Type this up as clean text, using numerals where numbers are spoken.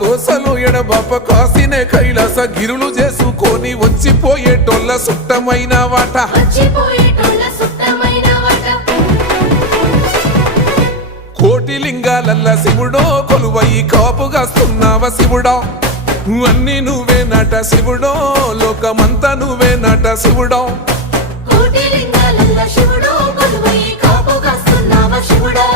గోసలు ఎడబాప కాసినే కైలాస గిరులు చేసుకొని వచ్చిపోయేటోళ్ళ సుట్టమైన వాట కోటి లింగాలల్ల శివుడో కొలువయి కాపుగాస్తున్నావ శివుడా అన్ని నువ్వే నట శివుడో లోకమంతా నువ్వే నట శివుడో కోటి లింగాలల్ల శివుడో కొలువయి కాపుగాస్తున్నావ శివుడా